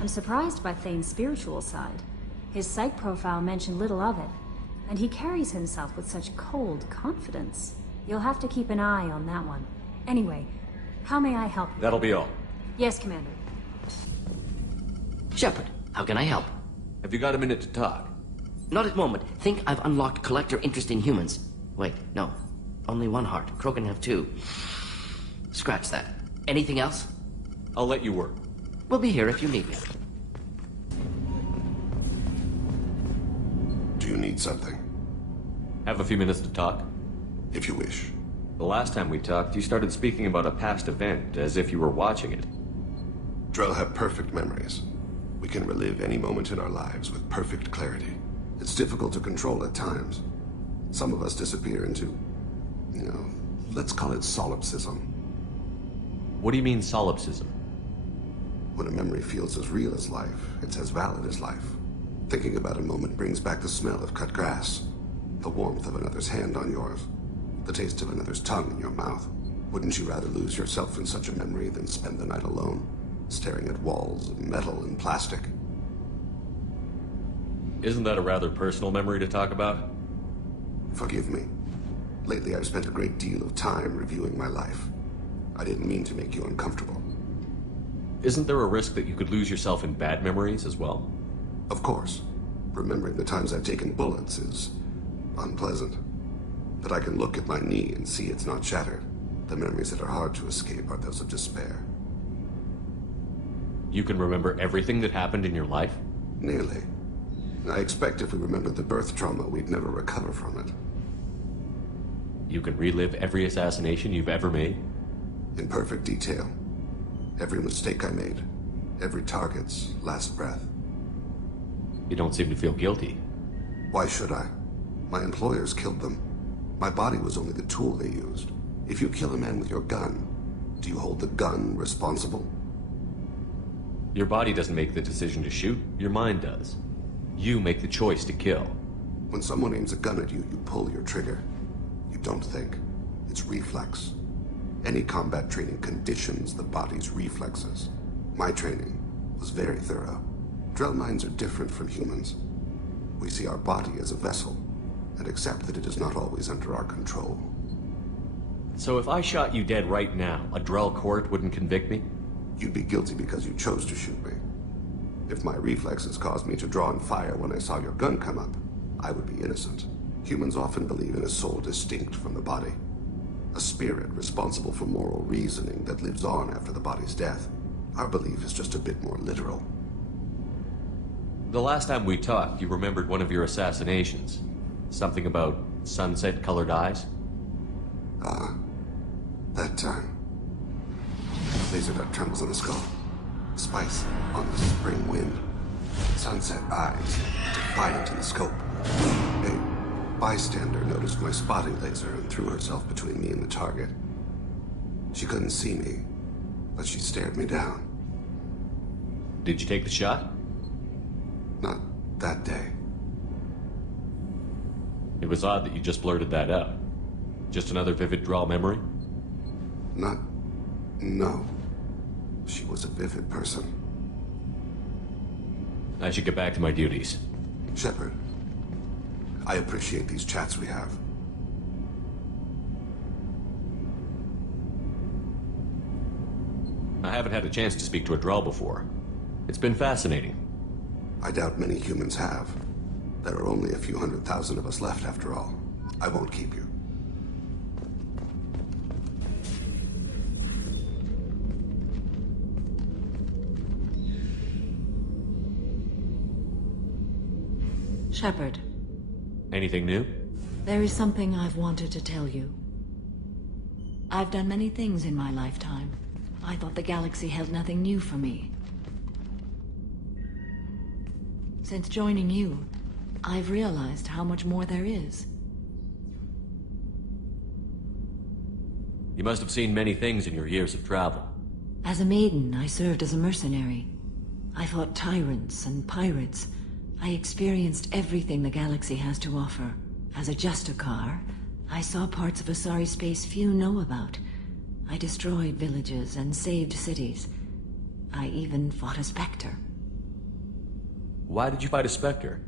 I'm surprised by Thane's spiritual side. His psych profile mentioned little of it, and he carries himself with such cold confidence. You'll have to keep an eye on that one. Anyway, how may I help you? That'll be all. Yes, Commander. Shepard, how can I help? Have you got a minute to talk? Not at the moment. Think I've unlocked collector interest in humans. Wait, no. Only one heart. Krogan have two. Scratch that. Anything else? I'll let you work. We'll be here if you need me. Do you need something? Have a few minutes to talk? If you wish. The last time we talked, you started speaking about a past event, as if you were watching it. Drell have perfect memories. We can relive any moment in our lives with perfect clarity. It's difficult to control at times. Some of us disappear into, let's call it solipsism. What do you mean, solipsism? When a memory feels as real as life, it's as valid as life. Thinking about a moment brings back the smell of cut grass, the warmth of another's hand on yours, the taste of another's tongue in your mouth. Wouldn't you rather lose yourself in such a memory than spend the night alone, staring at walls of metal and plastic? Isn't that a rather personal memory to talk about? Forgive me. Lately, I've spent a great deal of time reviewing my life. I didn't mean to make you uncomfortable. Isn't there a risk that you could lose yourself in bad memories as well? Of course. Remembering the times I've taken bullets is unpleasant. But I can look at my knee and see it's not shattered. The memories that are hard to escape are those of despair. You can remember everything that happened in your life? Nearly. I expect if we remembered the birth trauma, we'd never recover from it. You can relive every assassination you've ever made? In perfect detail. Every mistake I made. Every target's last breath. You don't seem to feel guilty. Why should I? My employers killed them. My body was only the tool they used. If you kill a man with your gun, do you hold the gun responsible? Your body doesn't make the decision to shoot, your mind does. You make the choice to kill. When someone aims a gun at you, you pull your trigger. You don't think. It's reflex. Any combat training conditions the body's reflexes. My training was very thorough. Drell minds are different from humans. We see our body as a vessel, and accept that it is not always under our control. So if I shot you dead right now, a Drell court wouldn't convict me? You'd be guilty because you chose to shoot me. If my reflexes caused me to draw and fire when I saw your gun come up, I would be innocent. Humans often believe in a soul distinct from the body. A spirit responsible for moral reasoning that lives on after the body's death. Our belief is just a bit more literal. The last time we talked, you remembered one of your assassinations. Something about sunset-colored eyes? That time. Laser dot trembles on the skull. Spice on the spring wind. Sunset eyes, defiant in the scope. A bystander noticed my spotting laser and threw herself between me and the target. She couldn't see me, but she stared me down. Did you take the shot? Not that day. It was odd that you just blurted that out. Just another vivid Drell memory? No. She was a vivid person. I should get back to my duties. Shepard, I appreciate these chats we have. I haven't had a chance to speak to a Drell before. It's been fascinating. I doubt many humans have. There are only a few 100,000 of us left after all. I won't keep you. Shepard, Anything new? there is something I've wanted to tell you. I've done many things in my lifetime. I thought the galaxy held nothing new for me. Since joining you, I've realized how much more there is. You must have seen many things in your years of travel. As a maiden, I served as a mercenary. I fought tyrants and pirates. I experienced everything the galaxy has to offer. As a Justicar, I saw parts of Asari space few know about. I destroyed villages and saved cities. I even fought a Spectre. Why did you fight a Spectre?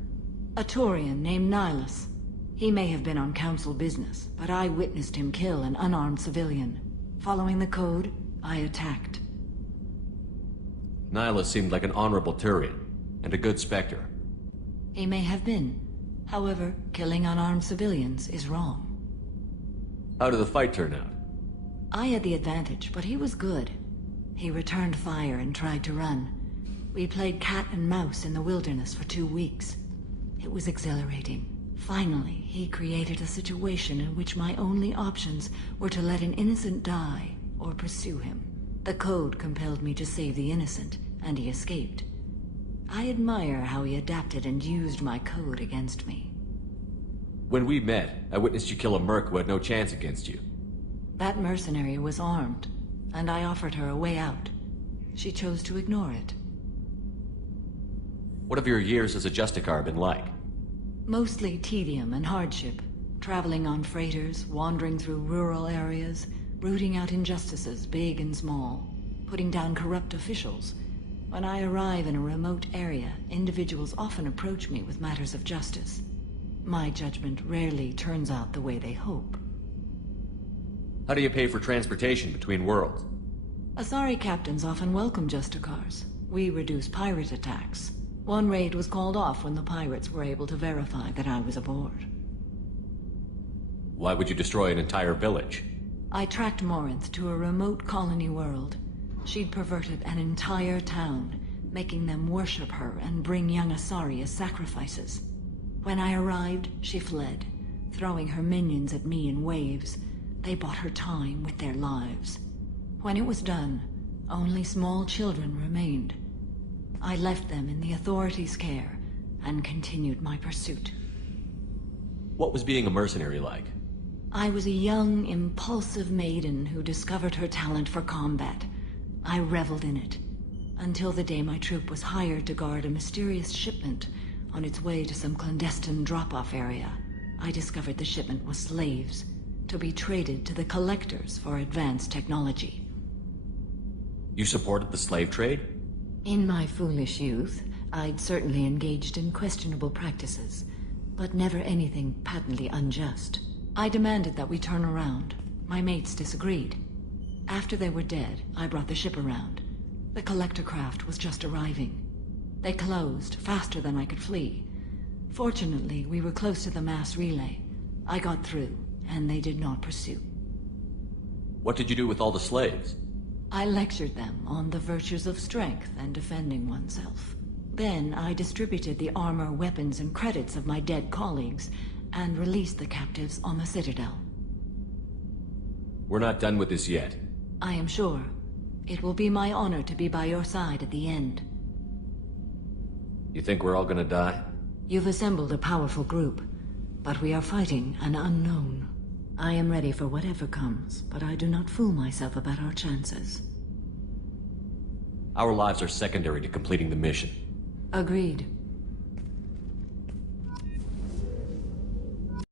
A Turian named Nihilus. He may have been on Council business, but I witnessed him kill an unarmed civilian. Following the code, I attacked. Nihilus seemed like an honorable Turian, and a good Spectre. He may have been. However, killing unarmed civilians is wrong. How did the fight turn out? I had the advantage, but he was good. He returned fire and tried to run. We played cat and mouse in the wilderness for 2 weeks. It was exhilarating. Finally, he created a situation in which my only options were to let an innocent die or pursue him. The code compelled me to save the innocent, and he escaped. I admire how he adapted and used my code against me. When we met, I witnessed you kill a merc who had no chance against you. That mercenary was armed, and I offered her a way out. She chose to ignore it. What have your years as a Justicar been like? Mostly tedium and hardship. Traveling on freighters, wandering through rural areas, rooting out injustices, big and small, putting down corrupt officials. When I arrive in a remote area, individuals often approach me with matters of justice. My judgment rarely turns out the way they hope. How do you pay for transportation between worlds? Asari captains often welcome Justicars. We reduce pirate attacks. One raid was called off when the pirates were able to verify that I was aboard. Why would you destroy an entire village? I tracked Morinth to a remote colony world. She'd perverted an entire town, making them worship her and bring young Asari as sacrifices. When I arrived, she fled, throwing her minions at me in waves. They bought her time with their lives. When it was done, only small children remained. I left them in the authorities' care and continued my pursuit. What was being a mercenary like? I was a young, impulsive maiden who discovered her talent for combat. I reveled in it, until the day my troop was hired to guard a mysterious shipment on its way to some clandestine drop-off area. I discovered the shipment was slaves, to be traded to the Collectors for advanced technology. You supported the slave trade? In my foolish youth, I'd certainly engaged in questionable practices, but never anything patently unjust. I demanded that we turn around. My mates disagreed. After they were dead, I brought the ship around. The Collector craft was just arriving. They closed faster than I could flee. Fortunately, we were close to the mass relay. I got through, and they did not pursue. What did you do with all the slaves? I lectured them on the virtues of strength and defending oneself. Then I distributed the armor, weapons, and credits of my dead colleagues, and released the captives on the Citadel. We're not done with this yet. I am sure. It will be my honor to be by your side at the end. You think we're all gonna die? You've assembled a powerful group, but we are fighting an unknown. I am ready for whatever comes, but I do not fool myself about our chances. Our lives are secondary to completing the mission. Agreed.